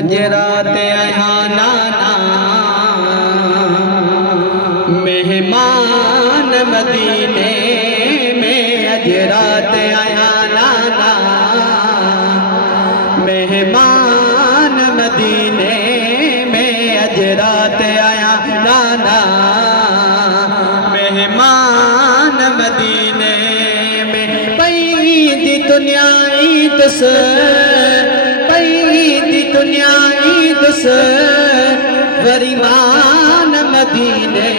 अज रात आया नाना मेहमान मदीने में, अज रात आया नाना मेहमान मदीने में, अज रात आया नाना मेहमान मदीने में। पई दी दुनिया ईदस, पई दी दुनिया ईदस वरीमान मदीने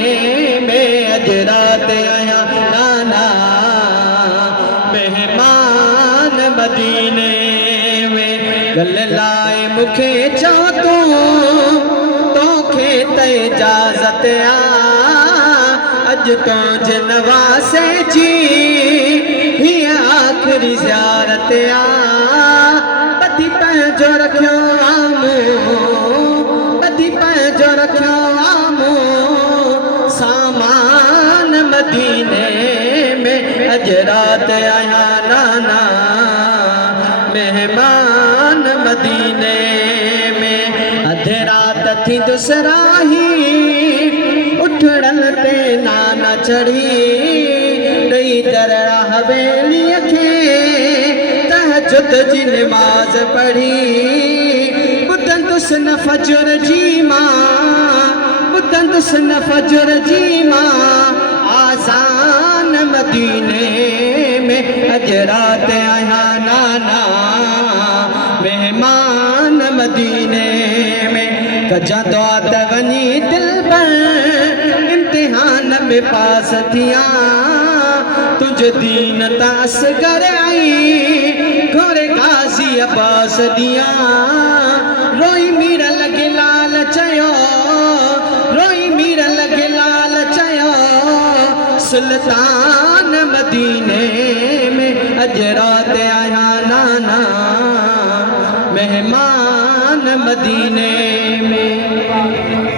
में, अज रात आया नाना मेहमान मदीने में। गल लाए मुखे चो तोखे ते इजाजत आ, अज तो जनवासे जी ही आखिरी ज़ियारत आ। बदी पंहिंजो रखियो आमो, बदी पंहिंजो रखियो आमो सामान मदीने में, अज रात आया नाना मेहमान मदीने में। अधे रात थी दुसराही उठड़न ते नाना चढ़ी, दई दरड़ा हवेली खे तहज्जुद जी नमाज पढ़ी। बुधन तुसन फजर जी मां, बुधन तुसन फजर जी मां आसान मदीने में, अज रात आया नाना मेहमान मदीने में। कजा दुआ त वनी दिल पर इम्तिहान में पास थिया, तुझ दीन तास कर आई घोरे गाजी अब्बास दिया। रोई मीर लगे लाल चयो, रोई मीर लगे लाल चयो सुल्तान मदीने में, अज रात आया नाना मेहमान मदीने में।